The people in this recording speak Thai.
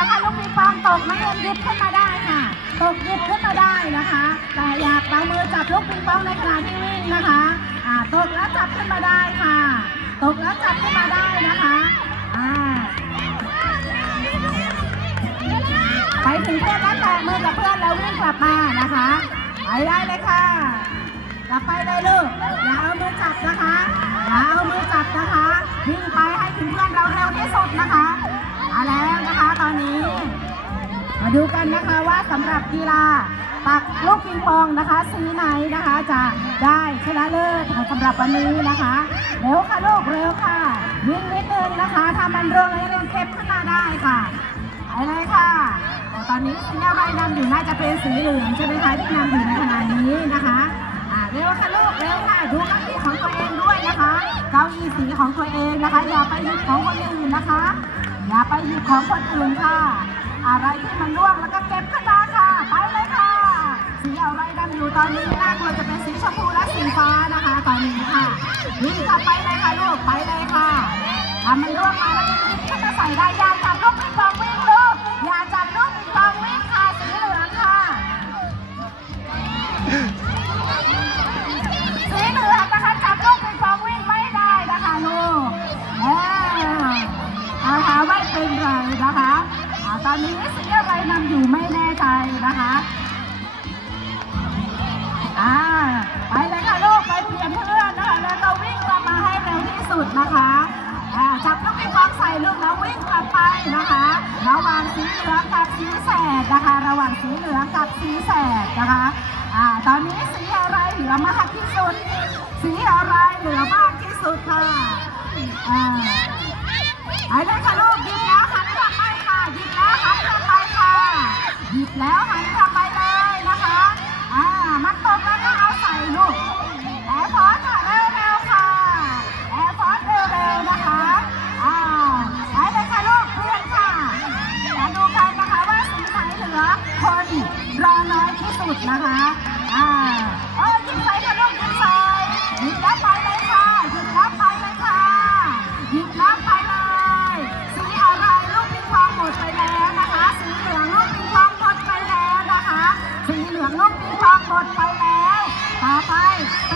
งปองตกนักเรียนยิบขึ้นมาได้ค่ะตกหยิบขึ้นมาได้นะคะ แต่อย่าเอามือจับลูกปิงปองในขณะที่วิ่งนะคะอ่าตกแล้วจับขึ้นมาได้ค่ะ ตกแล้วจับขึ้นมาได้นะคะอ่าไปถึงเพื่อนแล้วแตะมือกับเพื่อนแล้ววิ่งกลับมานะคะไปได้เลยค่ะกลับไปเลยลูกอย่าเอามือจับนะคะอย่าเอามือจับนะคะวิ่งไปให้ถึงเพื่อนเราเร็วที่สุดนะคะ ดูกันนะคะว่าสำหรับกีฬาปักลูกปิงปองนะคะสีไหนนะคะจะได้ชนะเลิศสำหรับวันนี้นะคะเร็วค่ะลูกเร็วค่ะวิ่งนิดนึงนะคะถ้ามันร่วงแล้วเรียนเก็บขึ้นมาได้ค่ะไปเลยค่ะตอนนี้สีอะไรนำอยู่น่าจะเป็นสีเหลืองใช่ไหมคะที่นำอยู่ในขณะนี้นะคะเร็วค่ะลูกเร็วค่ะดูเก้าอี้ของตัวเองด้วยนะคะเก้าอี้สีของตัวเองนะคะ อย่าไปหยิบของคนอื่นนะคะ อย่าไปหยิบของคนอื่นค่ะ อะไรที่มันร่วงแล้วก็เก็บขึ้นมาค่ะ ไปเลยค่ะ สีอะไรดำอยู่ตอนนี้น่ากลัวจะเป็นสีชมพูและสีฟ้านะคะ ตอนนี้ค่ะวิ่งกลับไปเลยค่ะลูกไปเลยค่ะทำมันร่วงมาแล้วก็หยิบขึ้นมาใส่ได้ยาก อนนี้สีอะไรนำอยู่ไม่แน่ใจนะคะอ่าไปเลยค่ะลูกไปเปลี่ยนเพื่อนนะคะแล้วก็วิ่งกลับมาให้เร็วที่สุดนะคะอ่าจับลูกปิงปองใส่ลูกแล้ววิ่งกลับไปนะคะระหว่างสีเหลืองกับสีแสดนะคะ ระหว่างสีเหลืองกับสีแสดนะคะอ่าตอนนี้สีอะไรเหลือมากที่สุด สีอะไรเหลือมากที่สุดค่ะอ่าไปเลยค่ะลูกหยิบแล้วหันก หยิบแล้วหันกลับไปเลยนะคะ อ่า มันตกแล้วก็เอาใส่ลูก แอร์ฟอร์สค่ะเร็วๆค่ะ แอร์ฟอร์สเร็วๆนะคะ อ่าไปเลยค่ะลูกเพื่อนค่ะมาดูกันนะคะว่าสีไหนเหลือคนรอน้อยที่สุดนะคะ Bye.